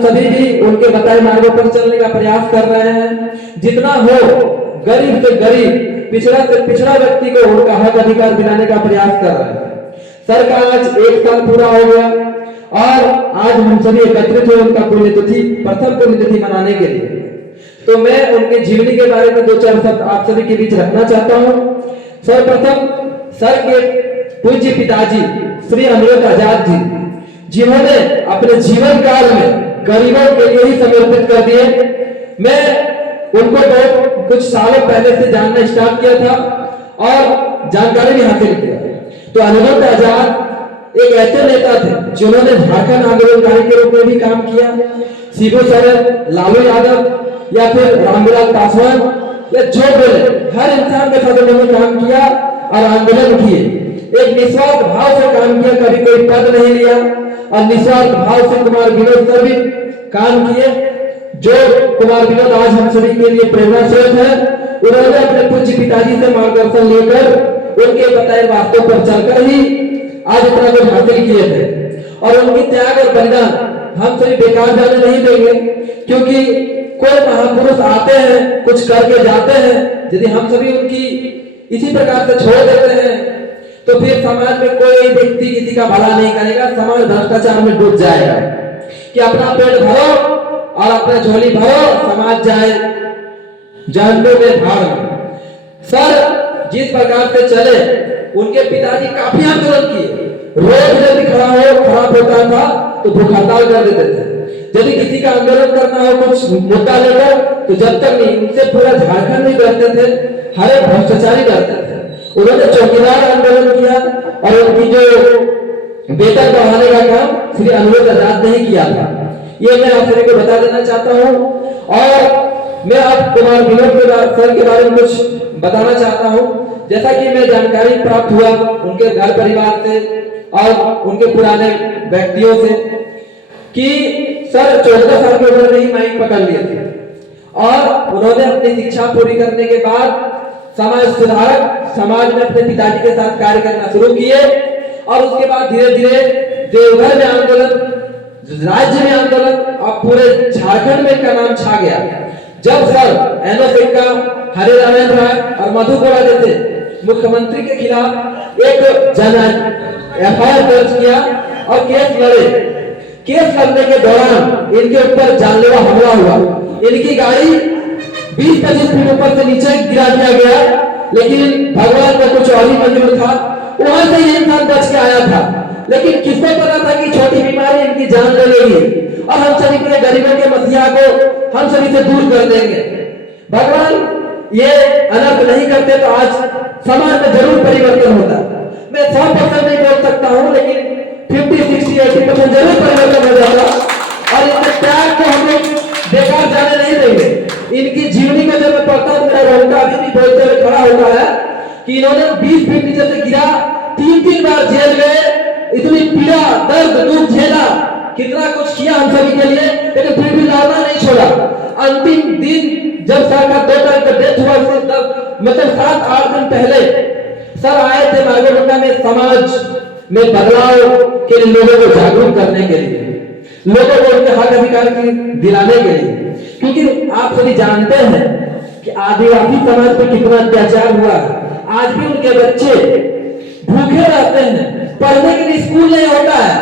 हम सभी भी उनके बताए मार्गों पर चलने का प्रयास कर रहे हैं। जितना हो गरीब से गरीब, पिछड़ा से पिछड़ा व्यक्ति को उनका हक अधिकार दिलाने का प्रयास कर रहे हैं। सर का आज 1 साल पूरा हो गया और आज हम सभी एकत्रित हुए उनका पुण्यतिथि, प्रथम पुण्यतिथि मनाने के लिए। तो मैं उनके जीवनी के बारे में 2-4 शब्द आप सभी के बीच रखना चाहता हूँ। सर्वप्रथम सर के पूज्य पिताजी श्री अनिरुद्ध आजाद जी, जिन्होंने अपने जीवन काल में गरीबों के लिए ही समर्पित कर दिए। मैं उनको बहुत कुछ सालों पहले से जानना स्टार्ट किया था और जानकारी भी हासिल किया। तो अनिरुद्ध आजाद एक ऐसे नेता थे जिन्होंने झारखंड आंदोलनकारी के रूप में भी काम किया। शिबू सोरेन, लालू यादव या फिर रामविलास पासवान या जो बोले, हर इंसान के साथ उन्होंने काम किया और आंदोलन किए। एक निस्वार्थ भाव से काम किया, कभी कोई पद नहीं लिया और निस्वार्थ भाव से कुमार विनोद सर भी काम किए। जो कुमार विनोद आज हम सभी के लिए प्रेरणा स्रोत है। उन्होंने अपने पूज्य पिताजी से मार्गदर्शन लेकर उनके बताए रास्तों पर चलकर ही आज इतना कुछ हासिल किए थे। और उनकी त्याग और बलिदान हम सभी बेकार जाने नहीं देंगे, क्योंकि कोई महापुरुष आते हैं, कुछ करके जाते हैं। यदि हम सभी उनकी इसी प्रकार से छोड़ देते हैं तो फिर समाज में कोई व्यक्ति किसी का भला नहीं करेगा, समाज भ्रष्टाचार में डूब जाएगा। कि अपना पेट भरो और अपना झोली भरो, समाज जाए जानते में भाड़ में। सर जिस प्रकार से चले, उनके पिताजी काफी आंदोलन किए। रोज यदि खराब होता था तो भूख हड़ताल कर देते थे। यदि किसी का आंदोलन करना हो कुछ मुद्दा लेकर, तो जब तक नहीं, उनसे पूरा झारखंड नहीं डरते थे, हर एक भ्रष्टाचारी डरते थे। उन्होंने चौकीदार आंदोलन किया और उनकी जो वेतन बढ़ाने का काम श्री अनिरुद्ध आजाद ने ही किया था। ये मैं आप सभी को बता देना चाहता हूँ। और मैं आप कुमार विनोद सर के बारे में कुछ बताना चाहता हूँ। जैसा कि मैं जानकारी प्राप्त हुआ उनके घर परिवार से और उनके पुराने व्यक्तियों से कि सर 14 साल की उम्र में ही माइक पकड़ लिए थे और उन्होंने अपनी शिक्षा पूरी करने के बाद समाज सुधारक समाज में अपने पिताजी के साथ कार्य करना शुरू किए। और उसके बाद धीरे धीरे देवघर में आंदोलन, राज्य में आंदोलन और पूरे झारखंड में इनका नाम छा गया। जब सर एनओ का, हरे रामन राय और मधु कोड़ा जैसे मुख्यमंत्री के खिलाफ एक एफआईआर दर्ज किया और केस लड़े। केस लड़ने के दौरान इनके ऊपर जानलेवा हमला हुआ। इनकी गाड़ी 20-25 फीट ऊपर से नीचे गिरा दिया गया, लेकिन भगवान का कुछ और ही मंजूर था। वहां से ये इंसान बच के आया था, लेकिन किसको पता था कि छोटी बीमारी इनकी जान ले लेगी और हम सभी के गरीबों के मसीहा को हम सभी से दूर कर देंगे। भगवान ये अनर्थ नहीं करते तो आज समाज में जरूर परिवर्तन होता। मैं 100% नहीं बोल सकता हूँ, लेकिन 50-60-80% जरूर परिवर्तन हो जाता। और इनके त्याग को हम लोग बेकार जाने नहीं देंगे। इनकी जीवनी को जब मैं पढ़ता हूँ, मेरा रोंगटा अभी भी बोलते हुए खड़ा होता है कि इन्होंने 20 फीट नीचे से गिरा, 3 बार जेल गए, इतनी पीड़ा दर्द दुख झेला, कितना कुछ किया हम सभी के लिए, लेकिन फिर भी लड़ना नहीं छोड़ा। अंतिम दिन जब सर का 2 तारीख को डेथ हुआ, उससे तब मतलब 7-8 दिन पहले सर आए थे मार्गोडंडा में समाज में बदलाव के लिए, लोगों को जागरूक करने के लिए, लोगों को उनके हक अधिकार की दिलाने के लिए। क्योंकि आप सभी जानते हैं कि आदिवासी समाज पर कितना अत्याचार हुआ। आज भी उनके बच्चे भूखे रहते हैं, पढ़ने के लिए स्कूल नहीं होता है।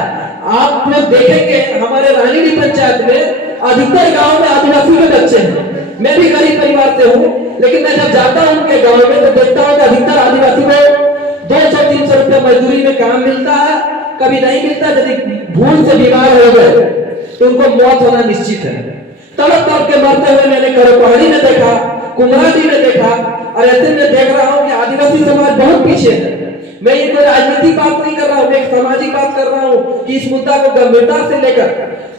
आप लोग देखेंगे हमारे रानीडी पंचायत में अधिकतर गांव में आदिवासी के बच्चे हैं। मैं भी गरीब परिवार से हूँ, लेकिन मैं जब जाता हूँ उनके गांव में तो देखता हूँ कि अधिकतर आदिवासी को 200-300 रुपये मजदूरी में काम मिलता है, कभी नहीं मिलता। यदि भूल से बीमार हो गए तो उनको मौत होना निश्चित है। तड़प तड़प के मरते हुए मैंने करोपहाड़ी में देखा, कुमराडी में देखा, और ऐसे में देख रहा हूँ कि आदिवासी समाज बहुत पीछे है। मैं ये कोई राजनीतिक बात नहीं कर रहा हूँ, मैं एक सामाजिक बात कर रहा हूँ कि इस मुद्दा को गंभीरता से लेकर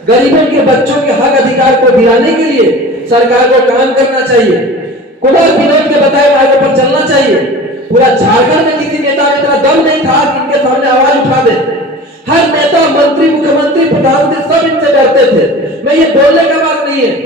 गरीबों के बच्चों के हक अधिकार को दिलाने के लिए सरकार को काम करना चाहिए। कुमार विनोद के बताए मार्गों पर चलना चाहिए। पूरा झारखंड में किसी नेता में इतना दम नहीं था कि इनके सामने आवाज उठा दे। हर नेता, मंत्री, मुख्यमंत्री, प्रधानमंत्री सब इनसे डरते थे। मैं ये बोलने का बात नहीं है।